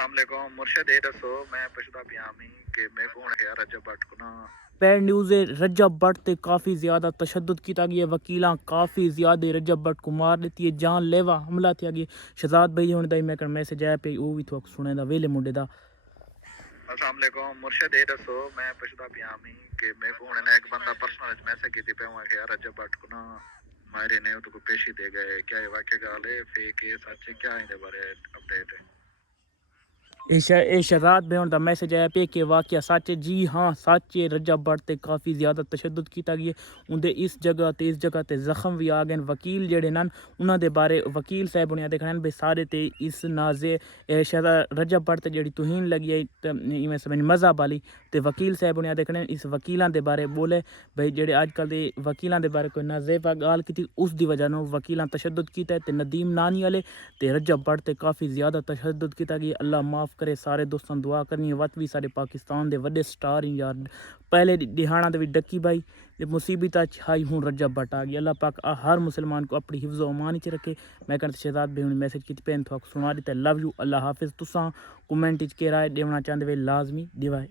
अस्सलाम वालेकुम मुर्शद ये दसो मैं पुछदा पिया मी कि मैं कौन है रजब भट्ट को ना पैड न्यूज़ रजब भट्ट ते काफ़ी ज़्यादा तशद्दुद किया गया वकीलां काफ़ी ज़्यादा रजब भट्ट को मार दिती है जानलेवा हमला किया गया शहजाद भाई हुण दा मैं मैसेज आया पे वो भी थोड़ा सुने दा वेले मुंडे दा अस्सलाम वालेकुम मुर्शद ये दसो मैं पुछदा पिया मी कि मैं कौन है एक बंदा पर्सनल मैसेज कीती पे हुआ है रजब भट्ट को ना मारे ने तो को पेशी दे गए क्या ये वाकई गाल है फेक है सच है क्या इनके बारे अपडेट है ए शहजाद भाई हुण दा मैसेज आया पे कि वाकया सच है जी हाँ सच है रजब भट्ट ते काफ़ी ज़्यादा तशद्दुद किया गया उनके इस जगह ते ज़ख्म भी आ गए वकील जेडे न उन्हां दे बारे वकील साहब उन्हें देखना भी सारे ते इस नाजे शहजाद रजब भट्ट ते जेडी तुहीन लगी है इवें समझ मज़हब वाली ते वकील साहब उन्हें देखने इस वकीलों के बारे बोले भाई जेडे अजकल के वकीलों के बारे कोई नाजेबा गाल की उस दी वजह न वकीलों तशद्दुद किया ते नदीम नानी वाले ते रजब भट्ट ते काफ़ी ज़्यादा तशद्दुद किया गया अल्लाह माफ़ करे सारे दोस्तों दुआ करनी वत भी सारे पाकिस्तान के वड्डे स्टार ही यार पहले दिहाड़ा भी डक्की भाई मुसीबत आई हूँ रजब भट्ट आ गई अल्लाह पाक हर मुसलमान को अपनी हिफ्ज़ अमान च रखे मैं कहते शहजाद भाई मैसेज की पेन थोड़ा सुना दी लव यू अल्लाह हाफिज़ तुसा कमेंट के राय देना चाहते वे लाजमी दिवाए।